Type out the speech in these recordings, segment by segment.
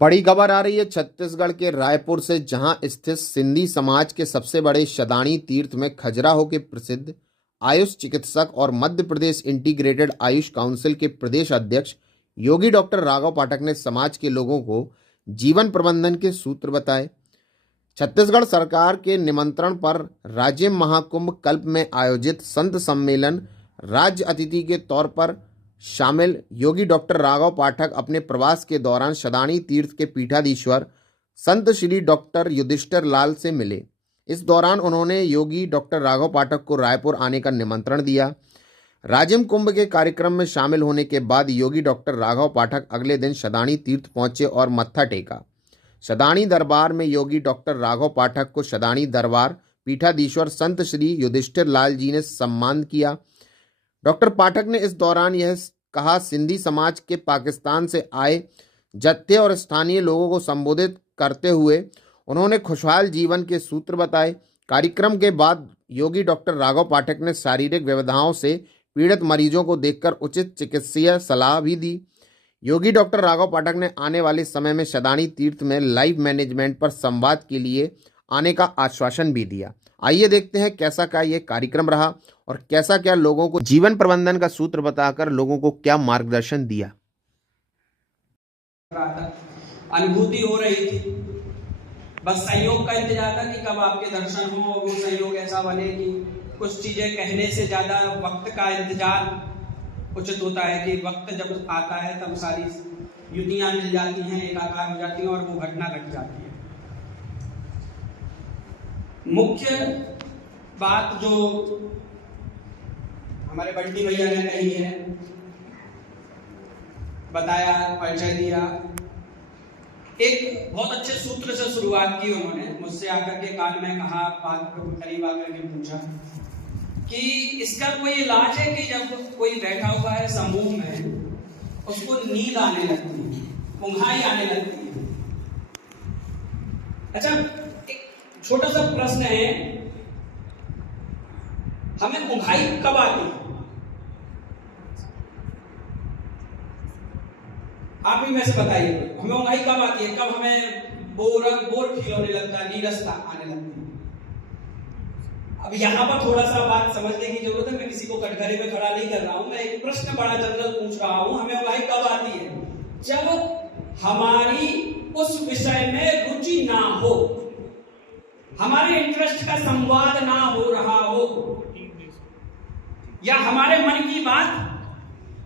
बड़ी खबर आ रही है छत्तीसगढ़ के रायपुर से, जहां स्थित सिंधी समाज के सबसे बड़े शदाणी तीर्थ में खजुराहो के प्रसिद्ध आयुष चिकित्सक और मध्य प्रदेश इंटीग्रेटेड आयुष काउंसिल के प्रदेश अध्यक्ष योगी डॉक्टर राघव पाठक ने समाज के लोगों को जीवन प्रबंधन के सूत्र बताए। छत्तीसगढ़ सरकार के निमंत्रण पर राज्य महाकुंभ कल्प में आयोजित संत सम्मेलन राज्य अतिथि के तौर पर शामिल योगी डॉक्टर राघव पाठक अपने प्रवास के दौरान शदाणी तीर्थ के पीठाधीश्वर संत श्री डॉक्टर युधिष्ठिर लाल से मिले। इस दौरान उन्होंने योगी डॉक्टर राघव पाठक को रायपुर आने का निमंत्रण दिया। राजिम कुंभ के कार्यक्रम में शामिल होने के बाद योगी डॉक्टर राघव पाठक अगले दिन शदाणी तीर्थ पहुंचे और मत्था टेका। शदाणी दरबार में योगी डॉक्टर राघव पाठक को शदाणी दरबार पीठाधीश्वर संत श्री युधिष्ठिर लाल जी ने सम्मान किया। डॉक्टर पाठक ने इस दौरान यह कहा, सिंधी समाज के पाकिस्तान से आए जत्थे और स्थानीय लोगों को संबोधित करते हुए उन्होंने खुशहाल जीवन के सूत्र बताए। कार्यक्रम के बाद योगी डॉक्टर राघव पाठक ने शारीरिक व्यवधाओं से पीड़ित मरीजों को देखकर उचित चिकित्सीय सलाह भी दी। योगी डॉक्टर राघव पाठक ने आने वाले समय में शदाणी तीर्थ में लाइव मैनेजमेंट पर संवाद के लिए आने का आश्वासन भी दिया। आइए देखते हैं कैसा क्या ये कार्यक्रम रहा और कैसा क्या लोगों को जीवन प्रबंधन का सूत्र बताकर लोगों को क्या मार्गदर्शन दिया। अनुभूति हो रही थी, बस सहयोग का इंतजार था कि कब आपके दर्शन हो। वो सहयोग ऐसा बने कि कुछ चीजें कहने से ज्यादा वक्त का इंतजार उचित होता है कि वक्त जब आता है तब सारी युतियां मिल जाती हैं, एकाकार हो जाती हैं और वो घटना घट जाती है। मुख्य बात जो हमारे बंटी भैया ने कही है, बताया, परिचय दिया, एक बहुत अच्छे सूत्र से शुरुआत की उन्होंने। मुझसे आकर के कान में कहा, बात करीब आकर के पूछा कि इसका कोई इलाज है कि जब कोई बैठा हुआ है समूह में उसको नींद आने लगती है, उंघाई आने लगती है। अच्छा, एक छोटा सा प्रश्न है, हमें उंघाई कब आती है? आप ही में से बताइए, हमें उंघाई कब आती है? कब हमें बोर फील होने लगता है, नीरसता आने लगती है? अब यहाँ पर थोड़ा सा बात समझने की जरूरत है। मैं किसी को कटघरे में खड़ा नहीं कर रहा हूं, मैं एक प्रश्न बड़ा जनरल पूछ रहा हूं। हमें उंघाई कब आती है? जब हमारी उस विषय में रुचि ना हो, हमारे इंटरेस्ट का संवाद ना हो रहा हो, या हमारे मन की बात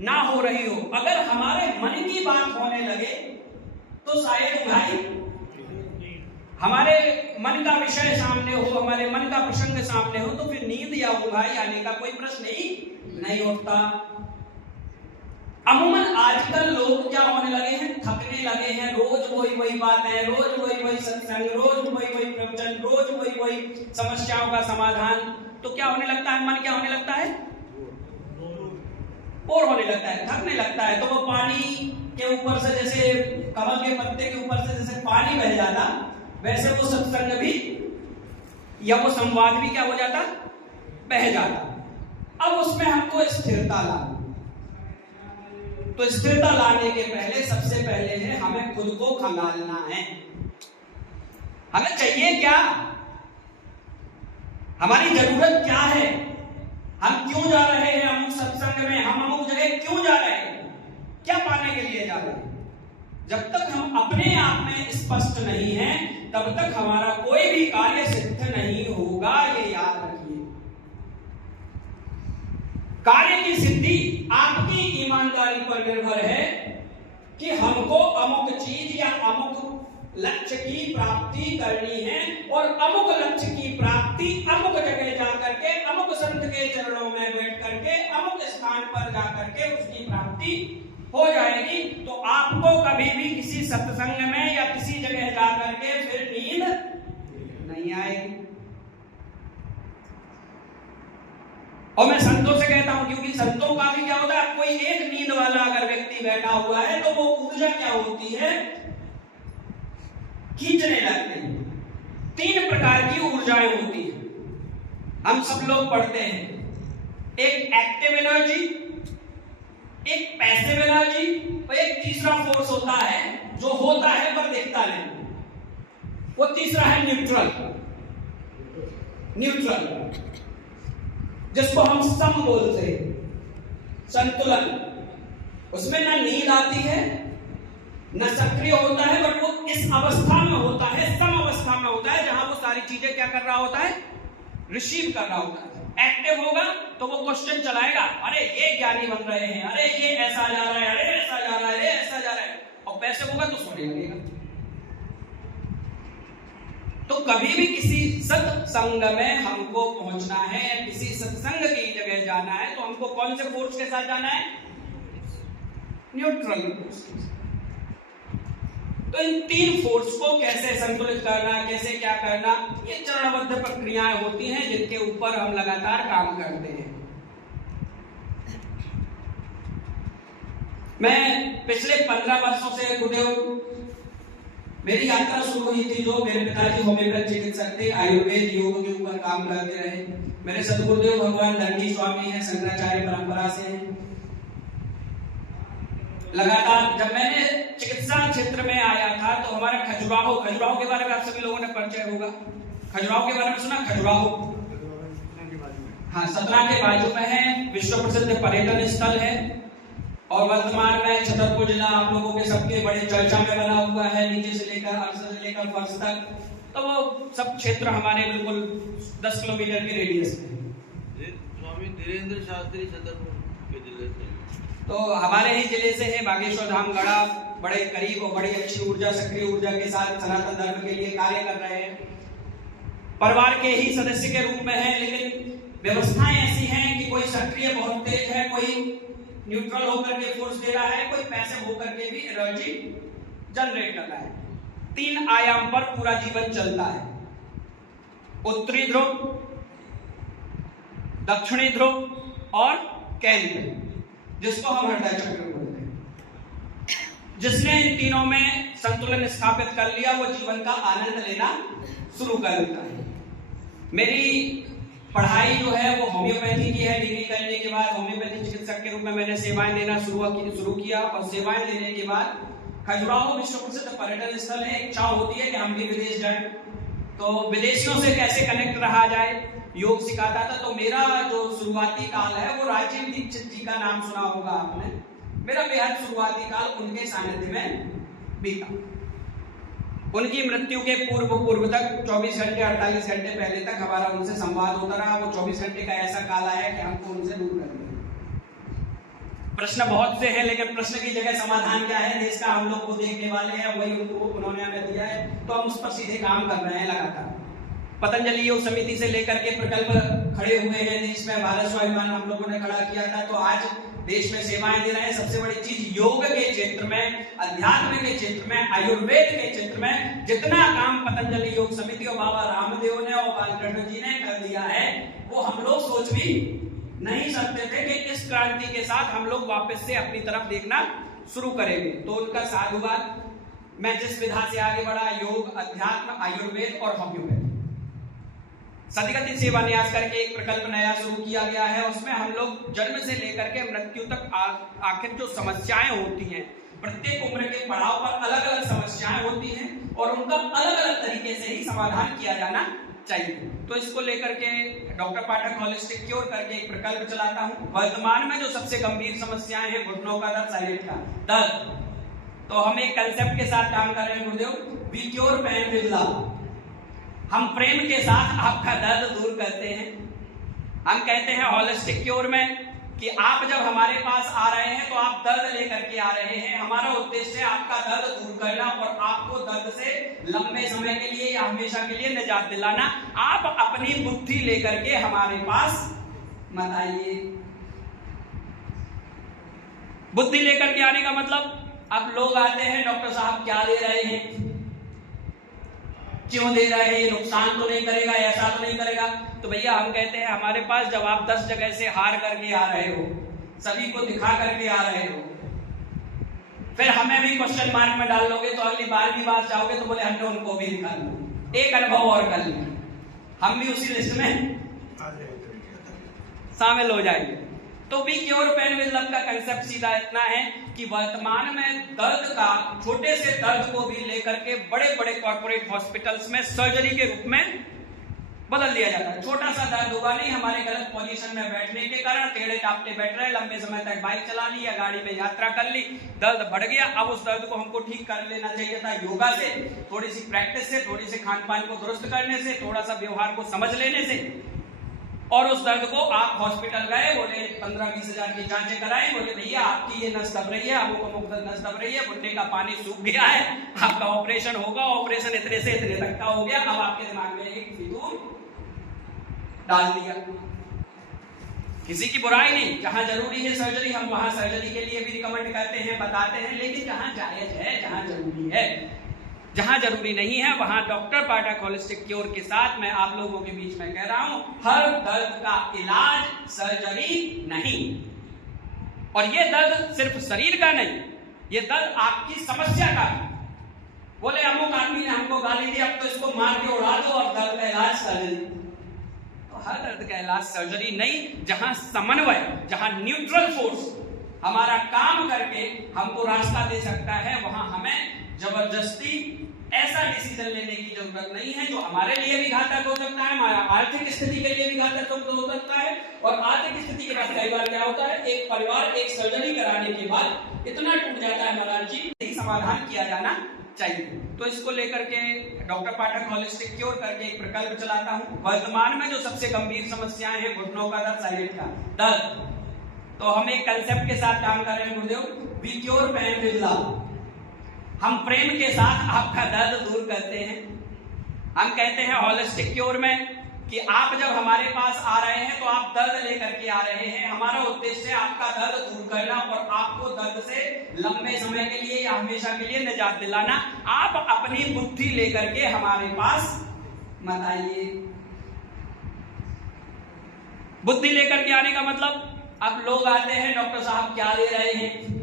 ना हो रही हो। अगर हमारे मन की बात होने लगे तो शायद उंघाई, हमारे मन का विषय सामने हो, हमारे मन का प्रसंग सामने हो, तो फिर नींद या उंघाई आने का कोई प्रश्न ही नहीं उठता। अमूमन आजकल लोग क्या होने लगे हैं, थकने लगे हैं। रोज वही बातें, रोज वही सत्संग, रोज वही प्रवचन, रोज वही समस्याओं का समाधान। तो क्या होने लगता है, मन क्या होने लगता है, बोर होने लगता है, थकने लगता है। तो वो पानी के ऊपर से, जैसे कमल के पत्ते के ऊपर से जैसे पानी बह जाता, वैसे वो सत्संग भी या वो संवाद भी क्या हो जाता, बह जाता। अब उसमें हमको स्थिरता लानी। तो स्थिरता लाने के पहले सबसे पहले है हमें खुद को खंगालना है। हमें चाहिए क्या, हमारी जरूरत क्या है, हम क्यों जा रहे हैं अमुक सत्संग में, हम अमुक जगह क्यों जा रहे हैं, क्या पाने के लिए जा रहे हैं। जब तक हम अपने आप में स्पष्ट नहीं हैं, तब तक हमारा कोई भी कार्य सिद्ध नहीं होगा। ये याद रखिए, कार्य की सिद्धि आपकी ईमानदारी पर निर्भर है कि हमको अमुक चीज या अमुक लक्ष्य की प्राप्ति करनी है, और अमुक लक्ष्य की प्राप्ति अमुक जगह जाकर के, अमुक संत के चरणों में बैठ करके, अमुक स्थान पर जाकर के उसकी प्राप्ति हो जाएगी। तो आपको कभी भी किसी सत्संग में या किसी जगह जाकर के फिर नींद नहीं आएगी। और मैं संतों से कहता हूं, क्योंकि संतों का भी क्या होता है, कोई एक नींद वाला अगर व्यक्ति बैठा हुआ है तो वो ऊर्जा क्या होती है, खींचने लगते हैं। 3 प्रकार की ऊर्जाएं होती हैं, हम सब लोग पढ़ते हैं। एक एक्टिव एनर्जी, एक पैसिव एनर्जी और एक तीसरा फोर्स होता है जो होता है पर दिखता नहीं, वो तीसरा है न्यूट्रल, जिसको हम सम बोलते हैं, संतुलन। उसमें ना नींद आती है न सक्रिय होता है, बट वो इस अवस्था में होता है, सम अवस्था में होता है, जहां वो सारी चीजें क्या कर रहा होता है, रिसीव कर रहा होता है। एक्टिव होगा तो वो क्वेश्चन चलाएगा, अरे ये ज्ञानी बन रहे हैं, अरे ये ऐसा जा रहा है, अरे ऐसा जा रहा है, अरे ऐसा जा रहा है। और पैसिव होगा तो सोने लगेगा। तो कभी भी किसी सत्संग में हमको पहुंचना है, किसी सत्संग की जगह जाना है, तो हमको कौन से फोर्स के साथ जाना है, न्यूट्रल फोर्स। तो इन तीन फोर्स को कैसे संतुलित करना, कैसे क्या करना, ये चरणबद्ध प्रक्रियाएं होती हैं जिनके ऊपर हम लगातार काम करते हैं। मैं पिछले 15 वर्षों से गुरुदेव, मेरी यात्रा शुरू हुई थी, जो मेरे पिताजी होम्योपैथ चिकित्सक थे, आयुर्वेद योग के ऊपर काम करते रहे। मेरे सदगुरुदेव भगवान दंडी स्वामी हैं, शंकराचार्य परंपरा से हैं। लगातार जब मैंने चिकित्सा क्षेत्र में आया था तो हमारा खजुराहो के बारे में आप सभी लोगों ने परिचय होगा, खजुराहो के बारे में सुना, खजुराहो हाँ सतना के बाजू में है, विश्व प्रसिद्ध पर्यटन स्थल है और वर्तमान में छतरपुर जिला आप लोगों के सबके बड़े चर्चा में बना हुआ है, नीचे से लेकर अर्ध से लेकर फर्श तक। तो वो सब क्षेत्र हमारे बिल्कुल 10 किलोमीटर के रेडियस में। स्वामी धीरेन्द्र शास्त्री छतरपुर के जिले से, तो हमारे ही जिले से है, बागेश्वर धाम गढ़ा, बड़े करीब और बड़ी अच्छी ऊर्जा, सक्रिय ऊर्जा के साथ सनातन धर्म के लिए कार्य कर रहे हैं। परिवार के ही सदस्य के रूप में है, लेकिन व्यवस्थाएं ऐसी हैं कि कोई सक्रिय बहुत तेज है, कोई न्यूट्रल होकर के फोर्स दे रहा है, कोई पैसिव होकर के भी एनर्जी जनरेट कर रहा है। 3 आयाम पर पूरा जीवन चलता है, उत्तरी ध्रुव, दक्षिणी ध्रुव और केंद्र, जिसको हम हृदय चक्र बोलते हैं। जिसने इन तीनों में संतुलन स्थापित कर लिया, वो जीवन का आनंद लेना शुरू कर देता है। मेरी पढ़ाई जो है वो होम्योपैथी की है। डिग्री करने के बाद होम्योपैथी चिकित्सक के रूप में मैंने सेवाएं देना शुरू किया और सेवाएं देने के बाद खजुराहो विश्व प्रसिद्ध पर्यटन स्थल है। इच्छा होती है कि हम भी विदेश जाएं, तो विदेशियों से कैसे कनेक्ट रहा जाए, योग सिखाता था। तो मेरा जो शुरुआती काल है वो राजीव दीक्षित जी का नाम सुना होगा आपने। मेरा बेहद शुरुआती काल उनके सानिध्य में बीता। उनकी मृत्यु के पूर्व तक 24 घंटे 48 घंटे पहले तक हमारा उनसे संवाद होता रहा। वो 24 घंटे का ऐसा काल आया कि हमको उनसे दूर कर दिया। प्रश्न बहुत से हैं, लेकिन प्रश्न की जगह समाधान क्या है, देश का हम लोग को देखने वाले हैं, वही उन्होंने हमें दिया है, तो हम उस पर सीधे काम कर रहे हैं लगातार। पतंजलि योग समिति से लेकर के प्रकल्प खड़े हुए हैं देश में। भारत स्वाभिमान हम लोगों ने खड़ा किया था, तो आज देश में सेवाएं दे रहे हैं। सबसे बड़ी चीज योग के क्षेत्र में, अध्यात्म के क्षेत्र में, आयुर्वेद के क्षेत्र में जितना काम पतंजलि योग समिति और बाबा रामदेव ने और बालकृष्ण जी ने कर दिया है, वो हम लोग सोच भी नहीं सकते थे कि इस क्रांति के साथ हम लोग वापस से अपनी तरफ देखना शुरू करेंगे। तो उनका साधुवाद। मैं जिस विधा से आगे बढ़ा, योग, अध्यात्म, आयुर्वेद और होम्योपैथी, सदिगति सेवा न्यास करके एक प्रकल्प नया शुरू किया गया है। उसमें हम लोग जन्म से लेकर के मृत्यु तक आखिर जो समस्याएं होती हैं, प्रत्येक उम्र के पड़ाव पर अलग अलग समस्याएं होती हैं और उनका अलग अलग तरीके से ही समाधान किया जाना चाहिए। तो इसको लेकर के डॉक्टर पाठक होलिस्टिक क्योर करके एक प्रकल्प चलाता हूँ। वर्तमान में जो सबसे गंभीर समस्याएं हैं, घुटनों का दर्द, शरीर का दर्द, तो हम एक कंसेप्ट के साथ काम कर रहे हैं Gurudev, we cure pain with love. हम प्रेम के साथ आपका दर्द दूर करते हैं। हम कहते हैं होलिस्टिक क्योर में कि आप जब हमारे पास आ रहे हैं तो आप दर्द लेकर के आ रहे हैं। हमारा उद्देश्य है आपका दर्द दूर करना और आपको दर्द से लंबे समय के लिए या हमेशा के लिए निजात दिलाना। आप अपनी बुद्धि लेकर के हमारे पास मत आइए। बुद्धि लेकर के आने का मतलब, अब लोग आते हैं, डॉक्टर साहब क्या दे रहे हैं, क्यों दे रहे हैं, नुकसान तो नहीं करेगा, ऐसा तो नहीं करेगा। तो भैया हम कहते हैं हमारे पास जब आप 10 जगह से हार करके आ रहे हो, सभी को दिखा करके आ रहे हो, फिर हमें भी क्वेश्चन मार्क में डाल लोगे, तो अगली बार भी बात जाओगे तो बोले हमने उनको भी दिखा लो, एक अनुभव और कर लिया, हम भी उसी लिस्ट में शामिल हो जाएंगे। तो we cure pain with love का कंसेप्ट सीधा इतना है कि वर्तमान में दर्द का, छोटे से दर्द को भी लेकर के बड़े बड़े कॉर्पोरेट हॉस्पिटल्स में सर्जरी के रूप में बदल दिया जाता है। छोटा सा दर्द होगा नहीं, हमारे गलत पोजीशन में बैठने के कारण टेढ़े टापटे बैठ रहे, लंबे समय तक बाइक चला ली या गाड़ी में यात्रा कर ली, दर्द बढ़ गया। अब उस दर्द को हमको ठीक कर लेना चाहिए था योगा से, थोड़ी सी प्रैक्टिस से, थोड़ी सी खान पान को दुरुस्त करने से, थोड़ा सा व्यवहार को समझ लेने से। और उस दर्द को आप हॉस्पिटल गए, बोले 15-20 हजार की जांचें कराएं, बोले भैया आपकी ये नस दब रही है, अमुक नस दब रही है, बुढ़े का पानी सूख गया है, आपका ऑपरेशन होगा, ऑपरेशन इतने से इतने तक का हो गया। अब आपके दिमाग में एक फितूर डाल दिया। किसी की बुराई नहीं, जहां जरूरी है सर्जरी हम वहां सर्जरी के लिए भी रिकमेंड करते हैं, बताते हैं, लेकिन जहां जायज है, जहां जरूरी है, जहां जरूरी नहीं है वहां डॉक्टर पाठक होलिस्टिक क्योर के साथ मैं आप लोगों के बीच में कह रहा हूं, हर दर्द का इलाज सर्जरी नहीं। और ये दर्द सिर्फ शरीर का नहीं, ये दर्द आपकी समस्या का है। बोले अमुक आदमी ने हमको गाली दी, अब तो इसको मार के उड़ा दो और दर्द का इलाज सर्जरी। तो हर दर्द का इलाज सर्जरी नहीं, जहां समन्वय, जहां न्यूट्रल फोर्स हमारा काम करके हमको रास्ता दे सकता है, वहां हमें जबरदस्ती ऐसा डिसीजन लेने की जरूरत नहीं है जो हमारे लिए भी घातक हो सकता है, हमारा आर्थिक स्थिति के लिए भी घातक हो सकता है। और आर्थिक स्थिति के बाद कई बार क्या होता है, एक परिवार एक सर्जरी कराने के बाद इतना टूट जाता है महाराज जी, यही समाधान किया जाना चाहिए। तो इसको लेकर के डॉक्टर पाठक होलिस्टिक क्योर करके एक प्रकल्प चलाता हूं। वर्तमान में जो सबसे गंभीर समस्याएं हैं, घुटनों का दर्द, साइलेंट का दर्द, तो हम एक कंसेप्ट के साथ काम कर रहे हैं Gurudev, we cure pain with love. हम प्रेम के साथ आपका दर्द दूर करते हैं। हम कहते हैं होलिस्टिक क्योर में कि आप जब हमारे पास आ रहे हैं तो आप दर्द लेकर के आ रहे हैं। हमारा उद्देश्य है आपका दर्द दूर करना और आपको दर्द से लंबे समय के लिए या हमेशा के लिए निजात दिलाना। आप अपनी बुद्धि लेकर के हमारे पास मत आइए। बुद्धि लेकर के आने का मतलब, अब लोग आते हैं, डॉक्टर साहब क्या दे रहे हैं,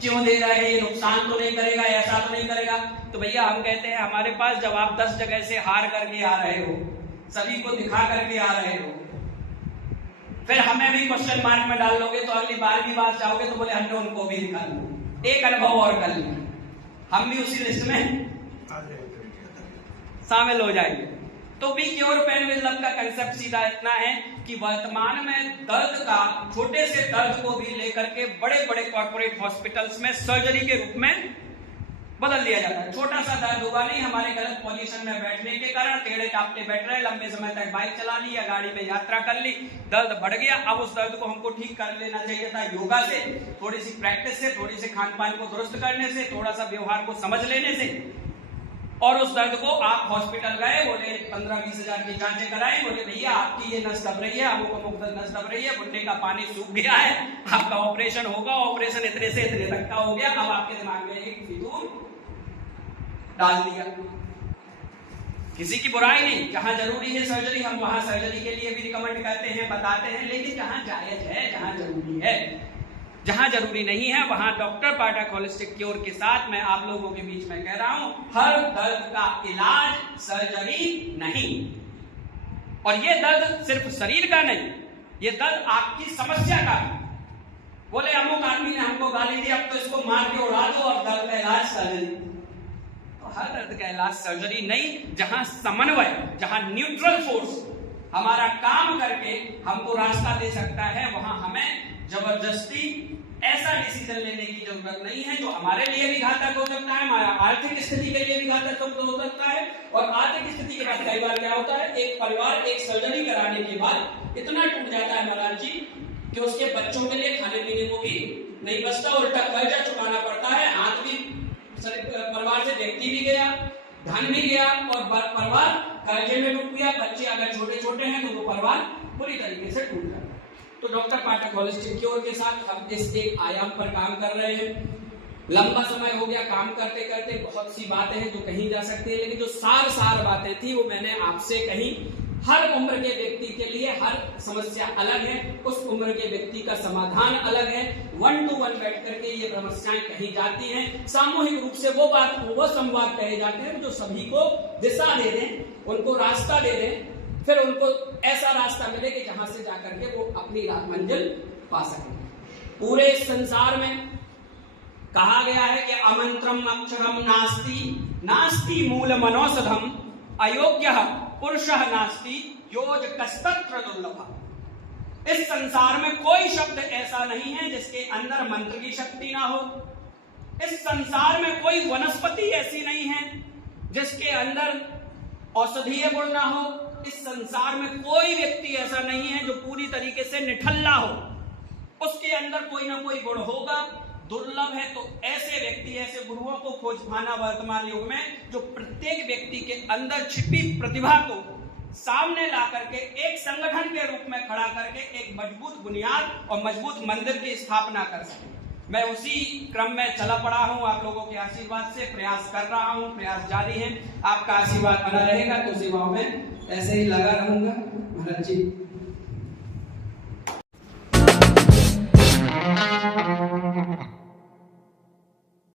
क्यों दे रहे हैं, ये नुकसान तो नहीं करेगा, ऐसा तो नहीं करेगा। तो भैया हम कहते हैं हमारे पास जब आप 10 जगह से हार करके आ रहे हो, सभी को दिखा करके आ रहे हो, फिर हमें भी क्वेश्चन मार्क में डाल लोगे तो अगली बार भी बात चाहोगे तो बोले हमने उनको भी दिखा लो, एक अनुभव और कर लिया, हम भी उसी लिस्ट में शामिल हो जाएंगे। तो we cure pain with love का कंसेप्ट सीधा इतना है कि वर्तमान में दर्द का, छोटे से दर्द को भी लेकर के बड़े बड़े कॉर्पोरेट हॉस्पिटल्स में सर्जरी के रूप में बदल दिया जाता है। छोटा सा दर्द होगा नहीं, हमारे गलत पोजीशन में बैठने के कारण टेढ़े टापटे बैठ रहे, लंबे समय तक बाइक चला ली या गाड़ी में यात्रा कर ली, दर्द बढ़ गया। अब उस दर्द को हमको ठीक कर लेना चाहिए था योगा से, थोड़ी सी प्रैक्टिस से, थोड़ी सी खान पान को दुरुस्त करने से, थोड़ा सा व्यवहार को समझ लेने से। और उस दर्द को आप हॉस्पिटल गए, बोले 15-20 हजार की जांचें कराएं, बोले भैया आपकी ये नस दब रही है, अमुक नस दब रही है, बुढ़े का पानी सूख गया है, आपका ऑपरेशन होगा, ऑपरेशन इतने से इतने तक का हो गया। अब आपके दिमाग में एक फितूर डाल दिया। किसी की बुराई नहीं, जहां जरूरी है सर्जरी हम वहां सर्जरी के लिए भी रिकमेंड करते हैं, बताते हैं, लेकिन जहां जायज है, जहां जरूरी है, जहां जरूरी नहीं है वहां डॉक्टर पाठक होलिस्टिक क्योर के साथ मैं आप लोगों के बीच में कह रहा हूं, हर दर्द का इलाज सर्जरी नहीं। और ये दर्द सिर्फ शरीर का नहीं, ये दर्द आपकी समस्या का है। बोले अमुक आदमी ने हमको गाली दी, अब तो इसको मार के उड़ा दो और दर्द का इलाज सर्जरी। तो हर दर्द का इलाज सर्जरी नहीं, जहां समन्वय, जहां न्यूट्रल फोर्स हमारा काम करके हमको रास्ता दे सकता है, वहां हमें जबरदस्ती ऐसा डिसीजन लेने की जरूरत नहीं है जो हमारे लिए भी घातक हो सकता है, हमारा आर्थिक स्थिति के लिए भी घातक हो सकता है। और आर्थिक स्थिति के बाद कई बार क्या होता है, एक परिवार एक सर्जरी कराने के बाद इतना टूट जाता है महाराज जी कि उसके बच्चों के लिए खाने पीने को भी नहीं बचता, उल्टा कर्जा चुकाना पड़ता है। हाथ भी, परिवार से व्यक्ति भी गया, धन भी गया और परिवार कर्जे में डूब गया। बच्चे अगर छोटे छोटे हैं तो वो परिवार पूरी तरीके से टूट जाता है। तो डॉक्टर पाठक होलिस्टिक क्योर के साथ हम इस एक आयाम पर काम कर रहे हैं। लंबा समय हो गया काम करते करते, बहुत सी बातें हैं जो कहीं जा सकती है, लेकिन जो सार बातें थी वो मैंने आपसे कही। हर उम्र के व्यक्ति के लिए हर समस्या अलग है, उस उम्र के व्यक्ति का समाधान अलग है। 1 to 1 बैठ करके ये समस्याएं कही जाती हैं, सामूहिक रूप से वो संवाद कहे जाते हैं जो सभी को दिशा दे दें, उनको रास्ता दे दें। फिर उनको ऐसा रास्ता मिले कि जहां से जाकर के वो अपनी मंजिल पा सकें। पूरे संसार में कहा गया है कि अमंत्रम अक्षरम नास्ति नास्ति मूल मनोषधम अयोग्य पुरुषः नास्ति योज कस्तत्र दुर्लभ। इस संसार में कोई शब्द ऐसा नहीं है जिसके अंदर मंत्र की शक्ति ना हो। इस संसार में कोई वनस्पति ऐसी नहीं है जिसके अंदर औषधीय गुण ना हो। इस संसार में कोई व्यक्ति ऐसा नहीं है जो पूरी तरीके से निठल्ला हो, उसके अंदर कोई ना कोई गुण होगा। दुर्लभ है तो ऐसे व्यक्ति, ऐसे गुरुओं को खोज पाना वर्तमान युग में, जो प्रत्येक व्यक्ति के अंदर छिपी प्रतिभा को सामने ला करके एक संगठन के रूप में खड़ा करके एक मजबूत बुनियाद और मजबूत मंदिर की स्थापना कर सके। मैं उसी क्रम में चला पड़ा हूं। आप लोगों के आशीर्वाद से प्रयास कर रहा हूं, प्रयास जारी है। आपका आशीर्वाद बना रहेगा तो सेवाओं में ऐसे ही लगा रहूंगा। महाराज जी